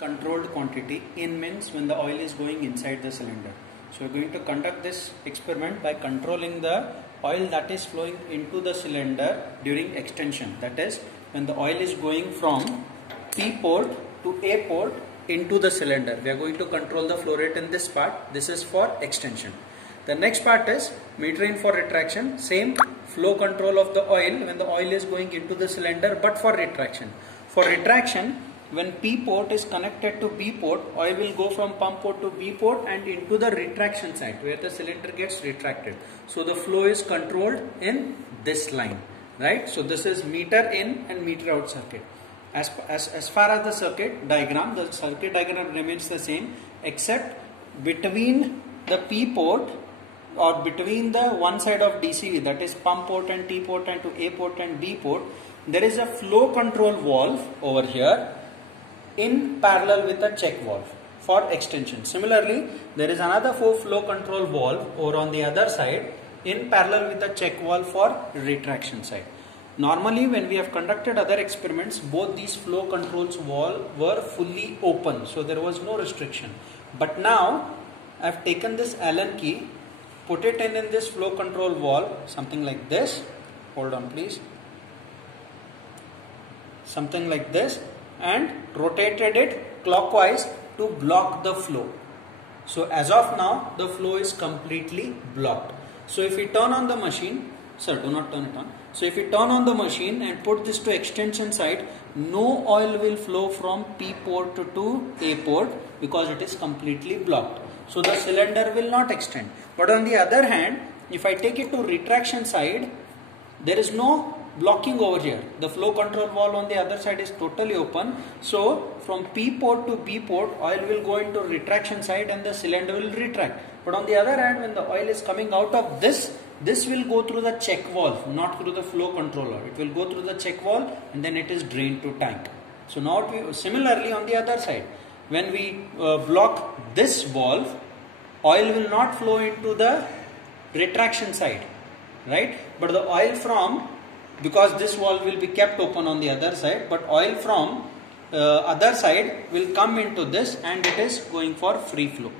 controlled quantity. In means when the oil is going inside the cylinder. So we are going to conduct this experiment by controlling the oil that is flowing into the cylinder during extension. That is when the oil is going from P port to A port into the cylinder. We are going to control the flow rate in this part. This is for extension. The next part is metering for retraction. Same flow control of the oil when the oil is going into the cylinder, but for retraction. For retraction, when P port is connected to B port, oil will go from pump port to B port and into the retraction side where the cylinder gets retracted. So the flow is controlled in this line, right? So this is meter in and meter out circuit. As far as the circuit diagram remains the same, except between the P port or between the one side of DCV, that is pump port and T port, and to A port and B port, there is a flow control valve over here in parallel with a check valve for extension. Similarly, there is another flow control valve over on the other side in parallel with the check valve for retraction side. Normally, when we have conducted other experiments, both these flow controls valve were fully open, so there was no restriction. But now I have taken this Allen key, put it in this flow control valve, something like this. Hold on please. Something like this, and rotated it clockwise to block the flow. So as of now, the flow is completely blocked. So if we turn on the machine, sir, do not turn it on. So if we turn on the machine and put this to extension side, no oil will flow from P port to A port because it is completely blocked. So the cylinder will not extend. But on the other hand, if I take it to retraction side, there is no blocking over here. The flow control valve on the other side is totally open. So from P port to B port, oil will go into retraction side and the cylinder will retract. But on the other hand, when the oil is coming out of this will go through the check valve, not through the flow controller. It will go through the check valve and then it is drained to tank. So now similarly on the other side, when we block this valve, oil will not flow into the retraction side, right? But the oil from, because this valve will be kept open on the other side, but oil from other side will come into this and it is going for free flow,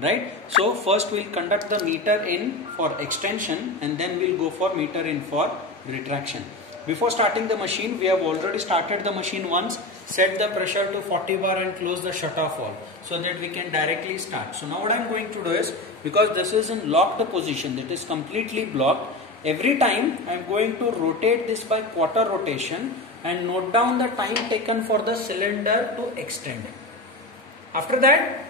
right? So first we will conduct the meter in for extension and then we will go for meter in for retraction. Before starting the machine, we have already started the machine once, set the pressure to 40 bar and close the shut-off valve so that we can directly start. So now what I am going to do is, because this is in locked position, it is completely blocked, every time I am going to rotate this by quarter rotation and note down the time taken for the cylinder to extend. After that,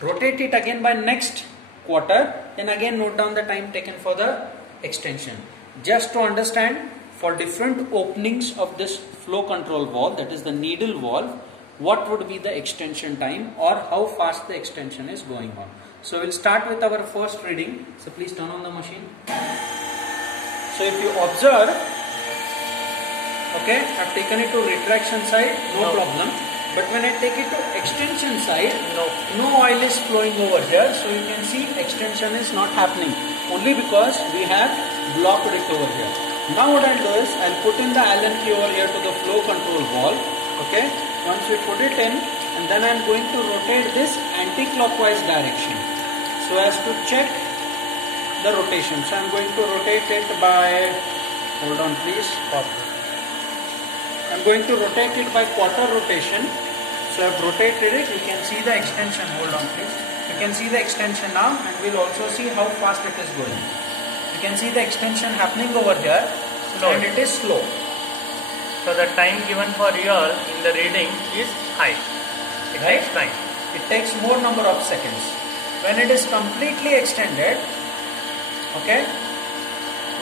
rotate it again by next quarter, then again note down the time taken for the extension. Just to understand, for different openings of this flow control valve, that is the needle valve, what would be the extension time or how fast the extension is going on. So we'll start with our first reading. So please turn on the machine. So if you observe, okay, I've taken it to retraction side, no problem. But when I take it to extension side, no oil is flowing over here. So you can see extension is not happening only because we have blocked it over here. Now what I'll do is I'll put in the Allen key over here to the flow control valve. Okay, once we put it in, and then I'm going to rotate this anti-clockwise direction so as to check the rotation. So I'm going to rotate it by, hold on please, I'm going to rotate it by quarter rotation. So I've rotated it, you can see the extension, hold on please. You can see the extension now and we'll also see how fast it is going. You can see the extension happening over here and it is slow. So the time given for real in the reading is high. It takes time. It takes more number of seconds. When it is completely extended, okay,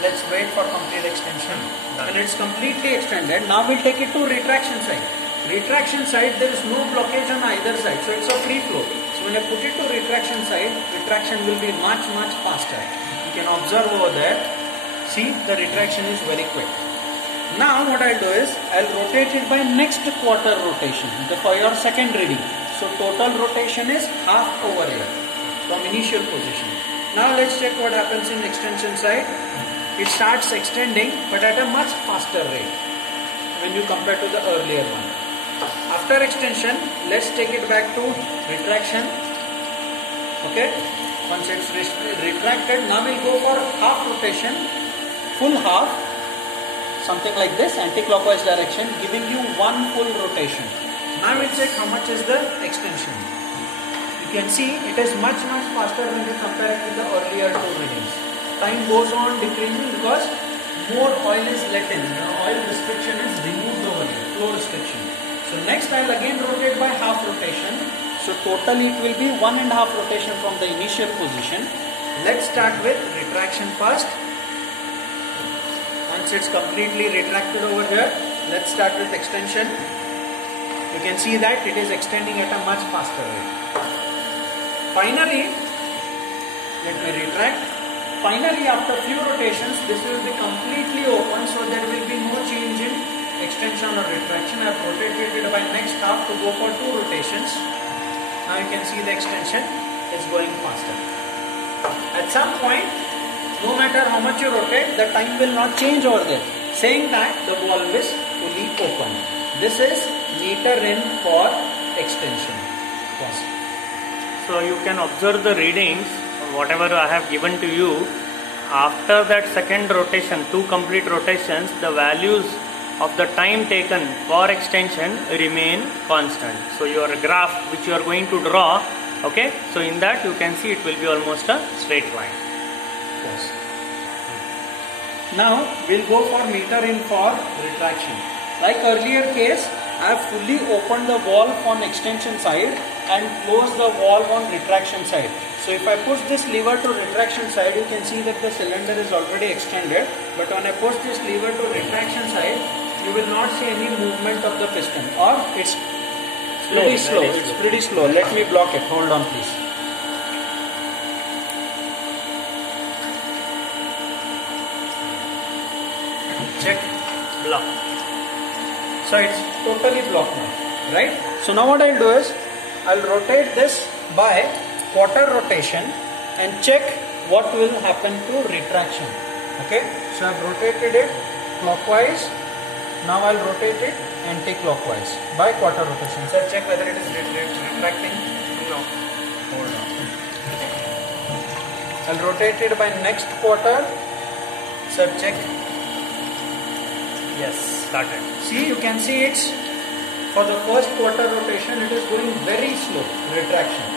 let's wait for complete extension. When it's completely extended, now we'll take it to retraction side. Retraction side, there is no blockage on either side, so it's a free flow. So when I put it to retraction side, retraction will be much faster. You can observe over there, see the retraction is very quick. Now what I'll do is, I'll rotate it by next quarter rotation for your second reading. So total rotation is half over here from initial position. Now let's check what happens in extension side. It starts extending but at a much faster rate when you compare to the earlier one. After after extension, let's take it back to retraction. Okay, once it's retracted, now we'll go for half rotation, full half, something like this, anti-clockwise direction, giving you one full rotation. Now we'll check how much is the extension. You can see it is much faster when we compare it with the earlier two readings. Time goes on decreasing because more oil is let in. The oil restriction is removed over here, flow restriction. So next I'll again rotate by half rotation. So totally it will be 1.5 rotation from the initial position. Let's start with retraction first. Once it's completely retracted over here, let's start with extension. You can see that it is extending at a much faster rate. Finally, let me retract. Finally, after few rotations, this will be completely open, so there will be no change in extension or retraction. I have rotated it by next half to go for 2 rotations. Now you can see the extension is going faster. At some point, no matter how much you rotate, the time will not change over there, saying that the valve is fully open. This is meter in for extension. Yes. So you can observe the readings, whatever I have given to you. After that second rotation, 2 complete rotations, the values of the time taken for extension remain constant. So your graph which you are going to draw, okay, so in that you can see it will be almost a straight line. Yes. Now we'll go for meter in for retraction. Like earlier case, I have fully opened the valve on extension side and closed the valve on retraction side. So if I push this lever to retraction side, you can see that the cylinder is already extended. But when I push this lever to retraction side, you will not see any movement of the piston, or it's pretty slow. It's pretty slow. Let me block it. Hold on please. Check. Block. So it's totally blocked now, right? So now what I'll do is, I'll rotate this by quarter rotation and check what will happen to retraction. Okay, so I've rotated it clockwise. Now I'll rotate it anti-clockwise by quarter rotation. So check whether it is retracting. No. Hold on. I'll rotate it by next quarter. So check. Yes, started. See, you can see it's for the first quarter rotation, it is going very slow retraction.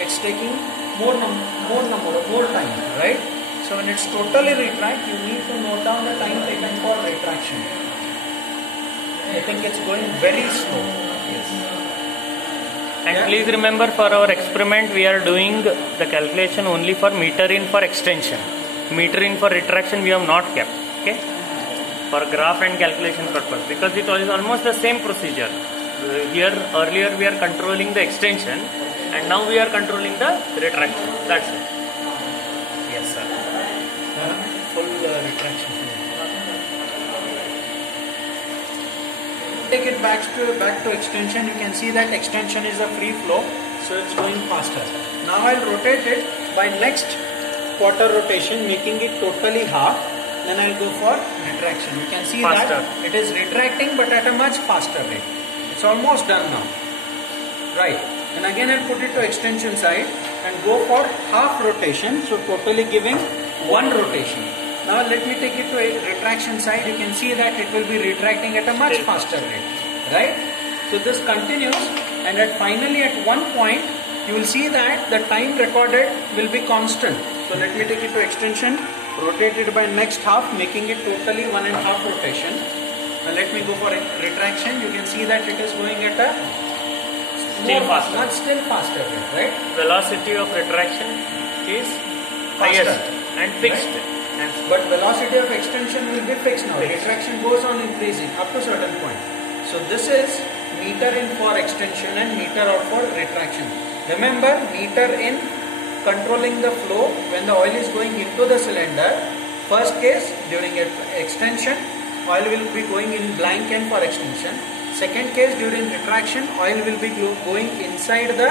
It's taking more time, right? So when it's totally retract, you need to note down the time taken for retraction. I think it's going very slow. Yes. And please remember, for our experiment we are doing the calculation only for meter in for extension. Meter in for retraction we have not kept. Okay, for graph and calculation purpose, because it is almost the same procedure. Here earlier we are controlling the extension and now we are controlling the retraction. That's it. Yes sir. Full retraction. Take it back to extension. You can see that extension is a free flow, so it's going faster. Now I'll rotate it by next quarter rotation, making it totally half. Then I'll go for retraction. You can see faster. That it is retracting but at a much faster rate. It's almost done now. Right. And again I'll put it to extension side and go for half rotation. So totally giving 1 rotation. Now let me take it to a retraction side. You can see that it will be retracting at a much faster rate. Right. So this continues, and finally at one point you will see that the time recorded will be constant. So let me take it to extension. Rotate it by next half, making it totally 1.5 rotation. Now let me go for retraction. You can see that it is going at a still faster rate, right? Velocity of retraction is highest and fixed. Right? But velocity of extension will be fixed now. Retraction goes on increasing up to certain point. So this is meter in for extension and meter out for retraction. Remember, meter in controlling the flow when the oil is going into the cylinder. First case, during extension, oil will be going in blank end for extension. Second case, during retraction, oil will be going inside the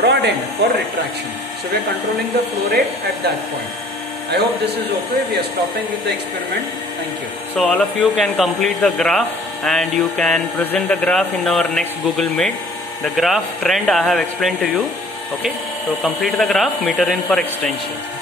rod end for retraction. So we are controlling the flow rate at that point. I hope this is okay. We are stopping with the experiment. Thank you. So all of you can complete the graph and you can present the graph in our next Google Meet. The graph trend I have explained to you. Okay. So complete the graph, meter in for extension.